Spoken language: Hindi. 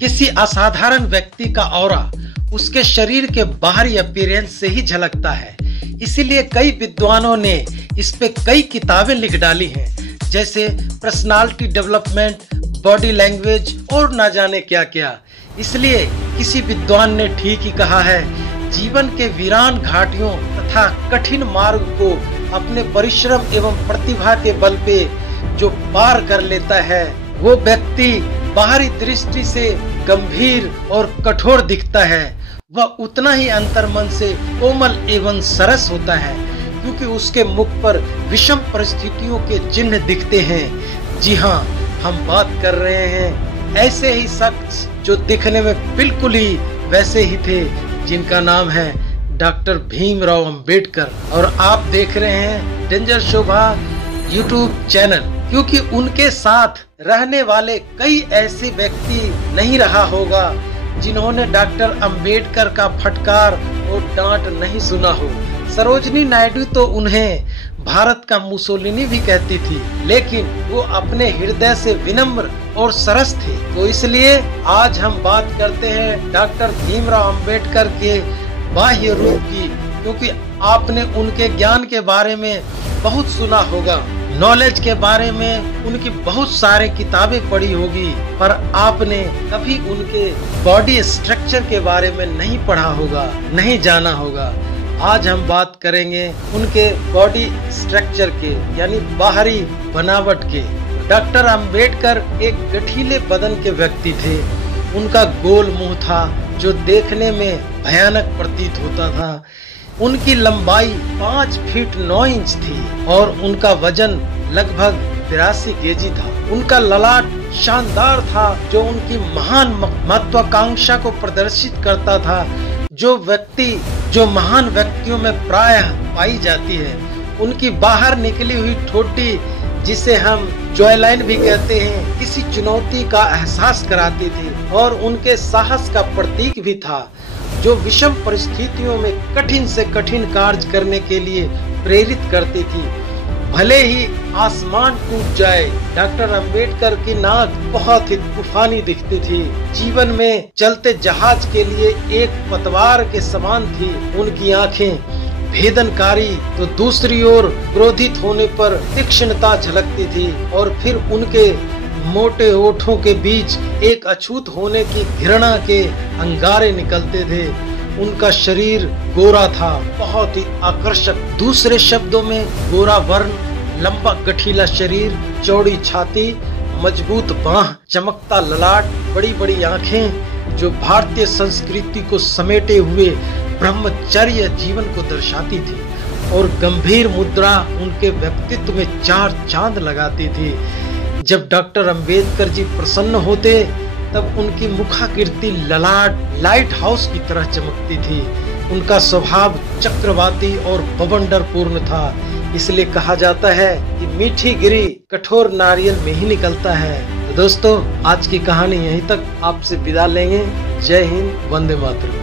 किसी असाधारण व्यक्ति का ऑरा उसके शरीर के बाहरी अपीयरेंस से ही झलकता है। इसीलिए कई विद्वानों ने इस पे कई किताबें लिख डाली हैं, जैसे पर्सनालिटी डेवलपमेंट, बॉडी लैंग्वेज और ना जाने क्या क्या। इसलिए किसी विद्वान ने ठीक ही कहा है, जीवन के वीरान घाटियों तथा कठिन मार्ग को अपने परिश्रम एवं प्रतिभा के बल पे जो पार कर लेता है, वो व्यक्ति बाहरी दृष्टि से गंभीर और कठोर दिखता है, वह उतना ही अंतर्मन से कोमल एवं सरस होता है, क्योंकि उसके मुख पर विषम परिस्थितियों के चिन्ह दिखते हैं। जी हाँ, हम बात कर रहे हैं ऐसे ही शख्स जो दिखने में बिल्कुल ही वैसे ही थे, जिनका नाम है डॉक्टर भीमराव अंबेडकर। और आप देख रहे हैं डेंजर शोभा यूट्यूब चैनल, क्योंकि उनके साथ रहने वाले कई ऐसे व्यक्ति नहीं रहा होगा जिन्होंने डॉक्टर अंबेडकर का फटकार और डांट नहीं सुना हो। सरोजनी नायडू तो उन्हें भारत का मुसोलिनी भी कहती थी, लेकिन वो अपने हृदय से विनम्र और सरस थे। तो इसलिए आज हम बात करते हैं डॉक्टर भीमराव अंबेडकर के बाह्य रूप की, क्योंकि आपने उनके ज्ञान के बारे में बहुत सुना होगा, नॉलेज के बारे में उनकी बहुत सारी किताबें पढ़ी होगी, पर आपने कभी उनके बॉडी स्ट्रक्चर के बारे में नहीं पढ़ा होगा, नहीं जाना होगा। आज हम बात करेंगे उनके बॉडी स्ट्रक्चर के, यानी बाहरी बनावट के। डॉक्टर अंबेडकर एक गठीले बदन के व्यक्ति थे। उनका गोल मुंह था जो देखने में भयानक प्रतीत होता था। उनकी लंबाई 5 फीट 9 इंच थी और उनका वजन लगभग 82 केजी था। उनका ललाट शानदार था जो उनकी महान महत्वाकांक्षा को प्रदर्शित करता था, जो महान व्यक्तियों में प्रायः पाई जाती है। उनकी बाहर निकली हुई ठोड़ी, जिसे हम जॉयलाइन भी कहते हैं, किसी चुनौती का एहसास कराती थी और उनके साहस का प्रतीक भी था, जो विषम परिस्थितियों में कठिन से कठिन कार्य करने के लिए प्रेरित करती थी। भले ही आसमान टूट जाए, डॉक्टर अंबेडकर की नाक बहुत ही तूफानी दिखती थी। जीवन में चलते जहाज के लिए एक पतवार के समान थी। उनकी आंखें भेदनकारी तो दूसरी ओर क्रोधित होने पर तीक्ष्णता झलकती थी, और फिर उनके मोटे होठों के बीच एक अछूत होने की घृणा के अंगारे निकलते थे। उनका शरीर गोरा था, बहुत ही आकर्षक। दूसरे शब्दों में गोरा वर्ण, लंबा गठीला शरीर, चौड़ी छाती, मजबूत बाह, चमकता ललाट, बड़ी बड़ी आंखें, जो भारतीय संस्कृति को समेटे हुए ब्रह्मचर्य जीवन को दर्शाती थी, और गंभीर मुद्रा उनके व्यक्तित्व में 4 चांद लगाती थी। जब डॉक्टर अंबेडकर जी प्रसन्न होते, तब उनकी मुखाकृति ललाट लाइट हाउस की तरह चमकती थी। उनका स्वभाव चक्रवाती और बवंडरपूर्ण था। इसलिए कहा जाता है कि मीठी गिरी कठोर नारियल में ही निकलता है। तो दोस्तों, आज की कहानी यहीं तक, आपसे विदा लेंगे। जय हिंद, वंदे मातरम।